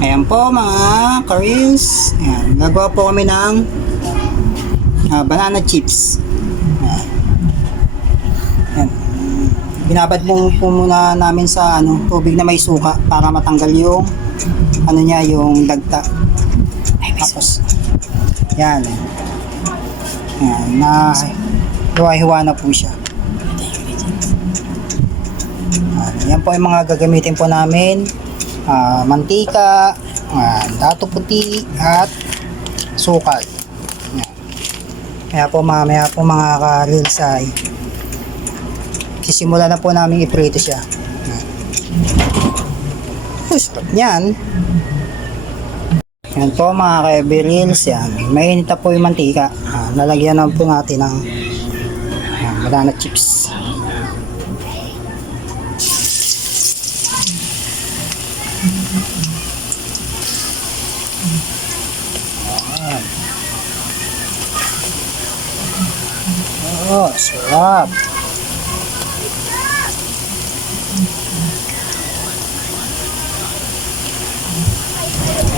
Ayan po mga Karils. Ayan, nagawa po kami ng ah, banana chips. Ayan. Ayan. Binabad mo po muna namin sa ano, tubig na may suka para matanggal yung ano niya, yung dagta. Tapos, yan. Yan, na hiwa-hiwa na po siya. Ayan, yan po yung mga gagamitin po namin. Ah, mantika, ah, dato puti, at sukal. Yan. Kaya po mamaya po mga ka-reels ay sisimula na po namin iprito siya. Sarap niyan. Yan po mga ka-reels yan. Mainit na po yung mantika. Ah, lalagyan na po natin ng yan, banana chips. Ayan. Oh, sarap.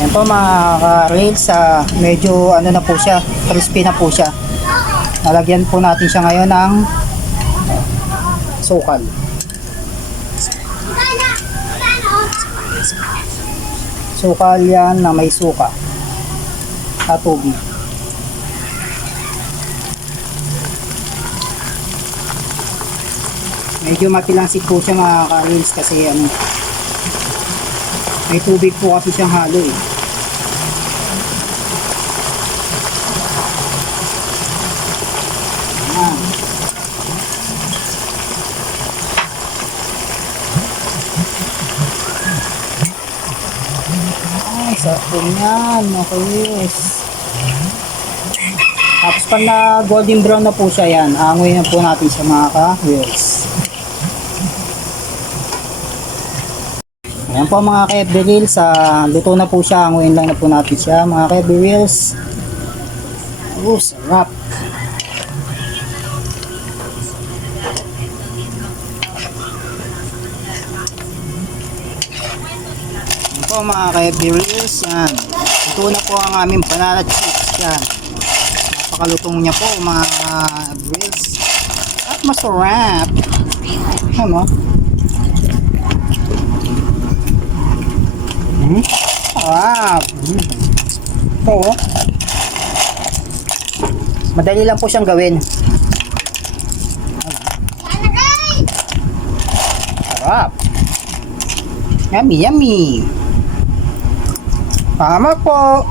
Ayan po mga ka-reels, ah, medyo ano na po siya, crispy na po siya. Lalagyan po natin siya ngayon ng sukal. Sukal yan na may suka. At tubig. Medyo matilangsik po siya mga ka-reels kasi ano, may tubig po kasi siyang halo eh. Sarap po yan. Yes. Tapos pag na golden brown na po siya yan, aangoy na po natin sa mga ka-wheels. Ayan po mga ka-FB Reels, ah, luto na po siya, anguin lang na po natin siya mga ka-FB Reels. Oh, sarap. Po mga ka-FB Reels, yan. Luto na po ang aming banana chips, yan. Napakalutong niya po mga Reels. At masarap. Ano? Hmm? Sarap. Hmm. Ito, oh. Madali lang po siyang gawin. Sarap. Yummy, yummy. 蛤蟆功